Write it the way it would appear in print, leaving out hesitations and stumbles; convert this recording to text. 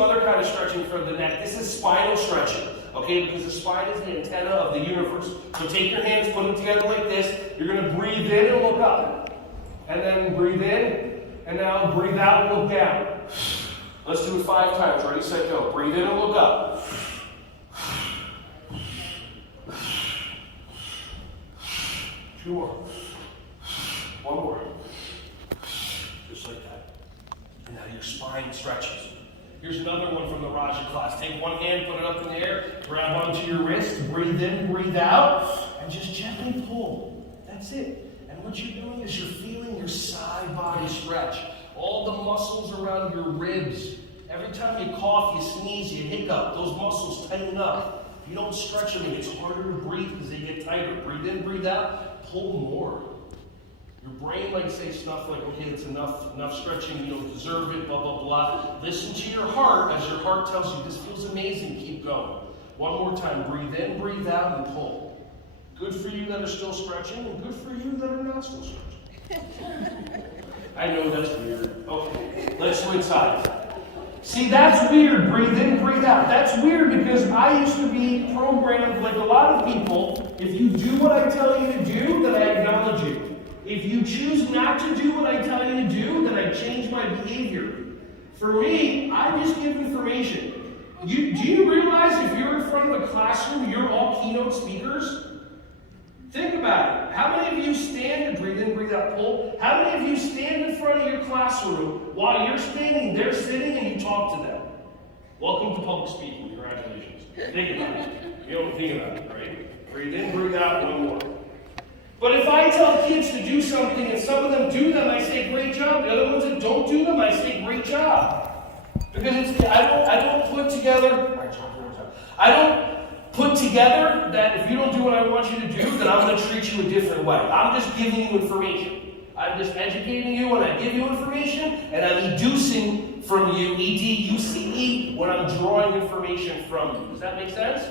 some other kind of stretching for the neck. This is spinal stretching, okay? Because the spine is the antenna of the universe. So take your hands, put them together like this. You're going to breathe in and look up. And then breathe in, and now breathe out and look down. Let's do it 5 times. Ready, set, go. Breathe in and look up. Two more. One more. Just like that. And now your spine stretches. Here's another one from the Raja class. Take one hand, put it up in the air, grab onto your wrist, breathe in, breathe out, and just gently pull. That's it. And what you're doing is you're feeling your side body stretch. All the muscles around your ribs. Every time you cough, you sneeze, you hiccup, those muscles tighten up. If you don't stretch them, it gets harder to breathe because they get tighter. Breathe in, breathe out, pull more. Your brain might say stuff like, okay, it's enough stretching, you don't deserve it, blah, blah, blah. Listen to your heart as your heart tells you, this feels amazing, keep going. One more time, breathe in, breathe out, and pull. Good for you that are still stretching, and good for you that are not still stretching. I know that's weird. Okay, let's switch sides. See, that's weird, breathe in, breathe out. That's weird because I used to be programmed like a lot of people. If you do what I tell you to do, then I acknowledge you. If you choose not to do what I tell you to do, then I change my behavior. For me, I just give information. Do you realize if you're in front of a classroom, you're all keynote speakers? Think about it. How many of you stand and breathe in, breathe out, pull? How many of you stand in front of your classroom while you're standing, they're sitting, and you talk to them? Welcome to public speaking. Congratulations. Think about it. You don't think about it, right? Breathe in, breathe out, one more. But if I tell kids to do something and some of them do them, I say great job. The other ones that don't do them, I say great job. Because I don't put together that if you don't do what I want you to do, then I'm going to treat you a different way. I'm just giving you information. I'm just educating you when I give you information, and I'm educing from you, EDUCE, when I'm drawing information from you. Does that make sense?